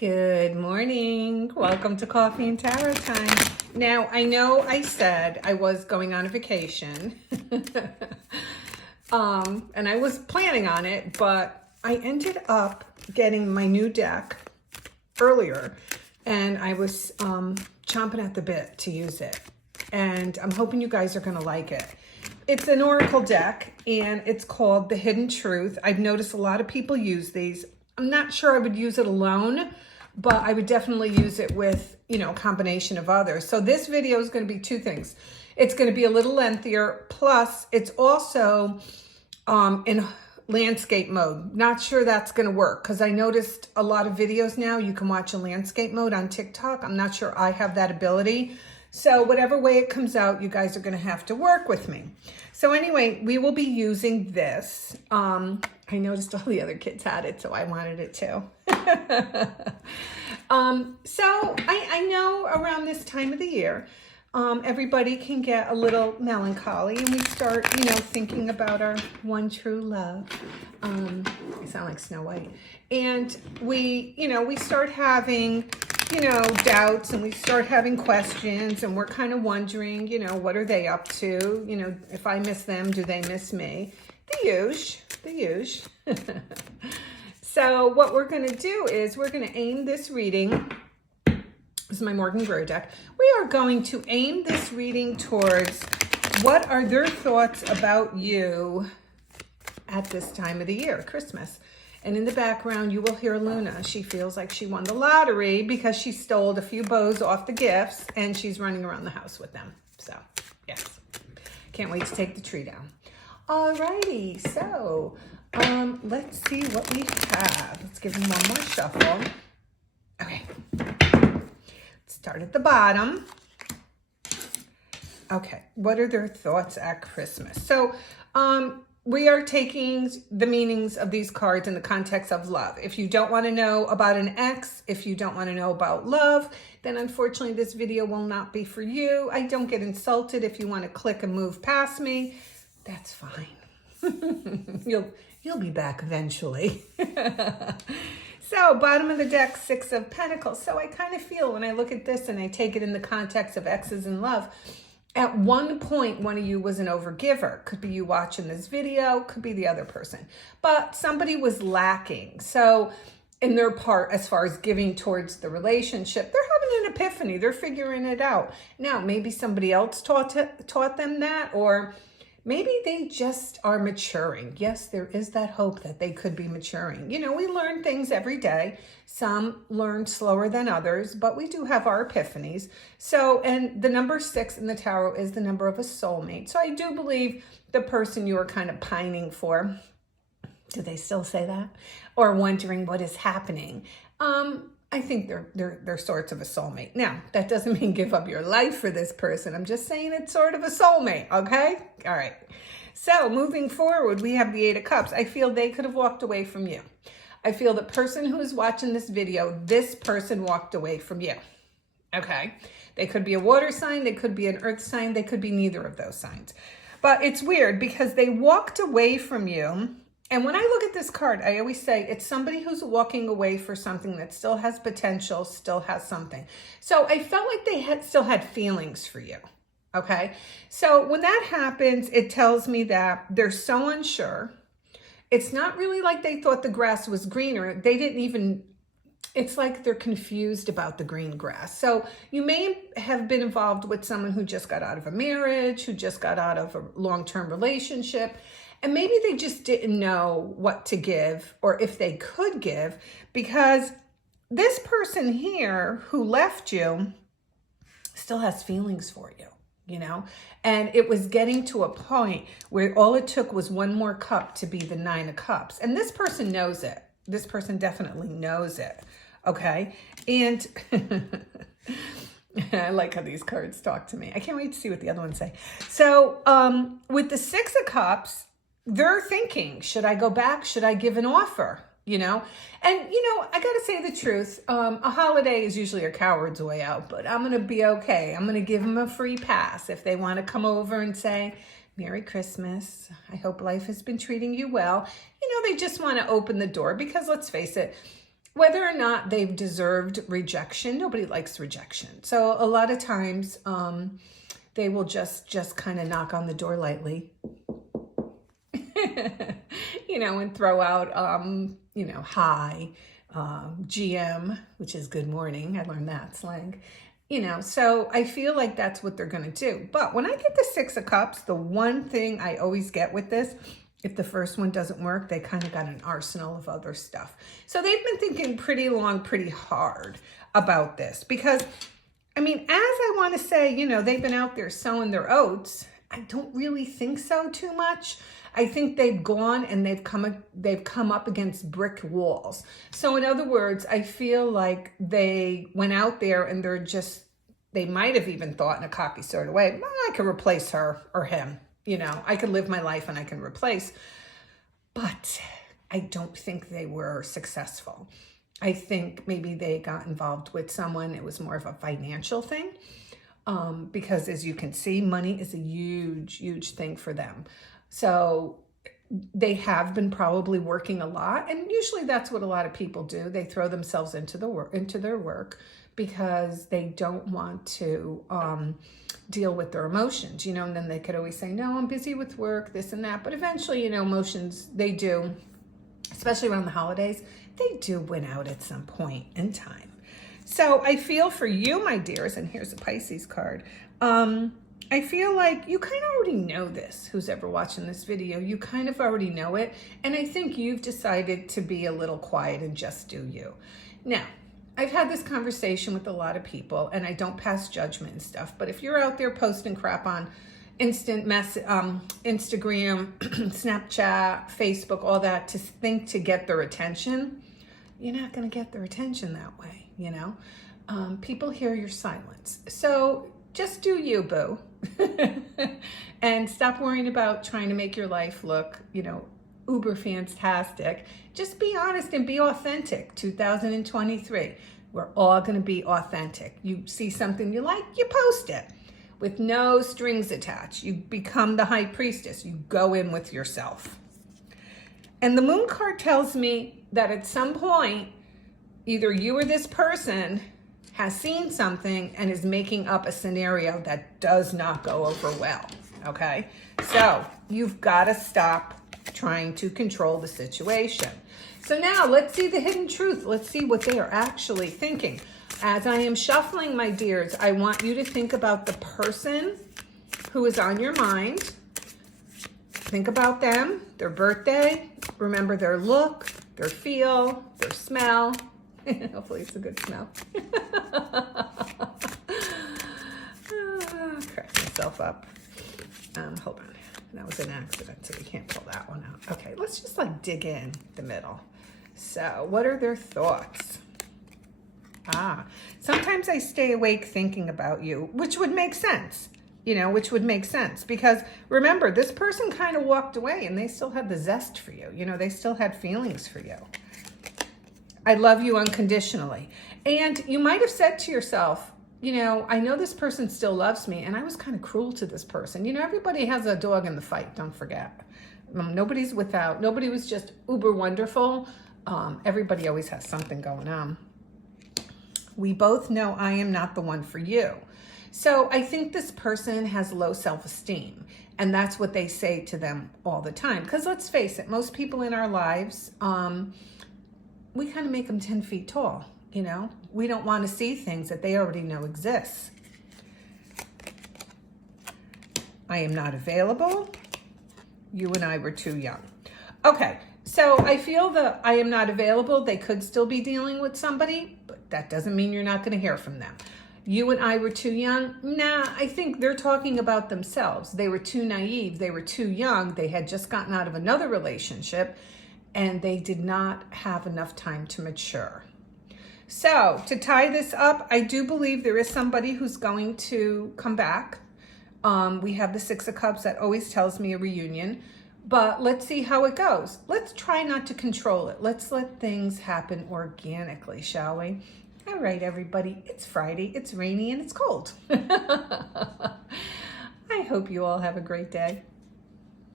Good morning. Welcome to Coffee and Tarot Time. Now, I know I said I was going on a vacation, and I was planning on it, but I ended up getting my new deck earlier, and I was chomping at the bit to use it, and I'm hoping you guys are going to like it. It's an oracle deck, and it's called The Hidden Truth. I've noticed a lot of people use these. I'm not sure I would use it alone, but I would definitely use it with, a combination of others. So this video is going to be two things. It's going to be a little lengthier, plus it's also in landscape mode. Not sure that's going to work because I noticed a lot of videos now you can watch in landscape mode on TikTok. I'm not sure I have that ability. So whatever way it comes out, you guys are going to have to work with me. So anyway, we will be using this. I noticed all the other kids had it, so I wanted it too. So I know around this time of the year, everybody can get a little melancholy and we start, thinking about our one true love. I sound like Snow White. And we start having, doubts, and we start having questions, and we're kind of wondering, what are they up to? If I miss them, do they miss me? The huge. So what we're going to do is we're going to aim this reading. This is my Morgan Grow deck. We are going to aim this reading towards what are their thoughts about you at this time of the year, Christmas. And in the background, you will hear Luna. She feels like she won the lottery because she stole a few bows off the gifts and she's running around the house with them. So, yes. Can't wait to take the tree down. Alrighty, so let's see what we have. Let's give them one more shuffle. Okay. Start at the bottom. Okay, what are their thoughts at Christmas? So, we are taking the meanings of these cards in the context of love. If you don't want to know about an ex, if you don't want to know about love, then unfortunately this video will not be for you. I don't get insulted if you want to click and move past me. That's fine. You'll be back eventually. So bottom of the deck, Six of Pentacles. So I kind of feel when I look at this and I take it in the context of exes and love, at one point, one of you was an overgiver. Could be you watching this video, could be the other person. But somebody was lacking. So in their part, as far as giving towards the relationship, they're having an epiphany. They're figuring it out. Now, maybe somebody else taught them that, or maybe they just are maturing. Yes, there is that hope that they could be maturing. We learn things every day. Some learn slower than others, but we do have our epiphanies. So, and the number 6 in the tarot is the number of a soulmate. So I do believe the person you are kind of pining for, do they still say that? Or wondering what is happening. I think they're sorts of a soulmate. Now, that doesn't mean give up your life for this person. I'm just saying it's sort of a soulmate, okay? All right. So moving forward, we have the 8 of Cups. I feel they could have walked away from you. I feel the person who is watching this video, this person walked away from you, okay? They could be a water sign. They could be an earth sign. They could be neither of those signs. But it's weird because they walked away from you. And when I look at this card, I always say it's somebody who's walking away for something that still has potential, still has something. So I felt like they still had feelings for you, okay? So when that happens, it tells me that they're so unsure. It's not really like they thought the grass was greener. They didn't even, it's like they're confused about the green grass. So you may have been involved with someone who just got out of a marriage, who just got out of a long-term relationship, and maybe they just didn't know what to give or if they could give, because this person here who left you still has feelings for you, and it was getting to a point where all it took was one more cup to be the 9 of Cups. And this person knows it. This person definitely knows it. Okay. And I like how these cards talk to me. I can't wait to see what the other ones say. So with the 6 of Cups, they're thinking, should I go back? Should I give an offer? And, I got to say the truth. A holiday is usually a coward's way out, but I'm going to be okay. I'm going to give them a free pass. If they want to come over and say, Merry Christmas, I hope life has been treating you well. They just want to open the door because let's face it, whether or not they've deserved rejection. Nobody likes rejection. So a lot of times they will just kind of knock on the door lightly, and throw out, hi, GM, which is good morning. I learned that slang. So I feel like that's what they're going to do. But when I get the Six of Cups, the one thing I always get with this, if the first one doesn't work, they kind of got an arsenal of other stuff. So they've been thinking pretty long, pretty hard about this because, as I want to say, they've been out there sowing their oats. I don't really think so too much. I think they've gone and they've come up against brick walls. So in other words, I feel like they went out there and they might have even thought in a cocky sort of way, I could replace her or him. I could live my life and I can replace. But I don't think they were successful. I think maybe they got involved with someone. It was more of a financial thing. Because as you can see, money is a huge, huge thing for them. So they have been probably working a lot. And usually that's what a lot of people do. They throw themselves into their work because they don't want to deal with their emotions, and then they could always say, no, I'm busy with work, this and that. But eventually, emotions, they do, especially around the holidays, they do win out at some point in time. So I feel for you, my dears, and here's a Pisces card. I feel like you kind of already know this, who's ever watching this video. You kind of already know it. And I think you've decided to be a little quiet and just do you. Now, I've had this conversation with a lot of people, and I don't pass judgment and stuff, but if you're out there posting crap on Instagram, Snapchat, Facebook, all that, to get their attention, you're not going to get their attention that way, People hear your silence. So just do you, boo. And stop worrying about trying to make your life look, uber fantastic. Just be honest and be authentic. 2023, we're all going to be authentic. You see something you like, you post it with no strings attached. You become the high priestess. You go in with yourself. And the moon card tells me that at some point, either you or this person has seen something and is making up a scenario that does not go over well, okay? So you've got to stop trying to control the situation. So now let's see the hidden truth. Let's see what they are actually thinking. As I am shuffling, my dears, I want you to think about the person who is on your mind. Think about them, their birthday, remember their look, their feel, their smell. Hopefully it's a good smell. Crack myself up. Hold on. That was an accident, so we can't pull that one out. Okay, let's just dig in the middle. So what are their thoughts? Sometimes I stay awake thinking about you, which would make sense. Because remember, this person kind of walked away and they still had the zest for you. They still had feelings for you. I love you unconditionally. And you might have said to yourself, I know this person still loves me and I was kind of cruel to this person. Everybody has a dog in the fight, don't forget. Nobody was just uber wonderful. Everybody always has something going on. We both know I am not the one for you. So I think this person has low self-esteem, and that's what they say to them all the time. Because let's face it, most people in our lives, we kind of make them 10 feet tall, We don't want to see things that they already know exists. I am not available. You and I were too young. Okay, so I feel that I am not available. They could still be dealing with somebody, but that doesn't mean you're not going to hear from them. You and I were too young. Nah, I think they're talking about themselves. They were too naive. They were too young. They had just gotten out of another relationship and they did not have enough time to mature. So to tie this up, I do believe there is somebody who's going to come back. We have the Six of Cups. That always tells me a reunion. But let's see how it goes. Let's try not to control it. Let's let things happen organically, shall we? All right, everybody, it's Friday, it's rainy, and it's cold. I hope you all have a great day.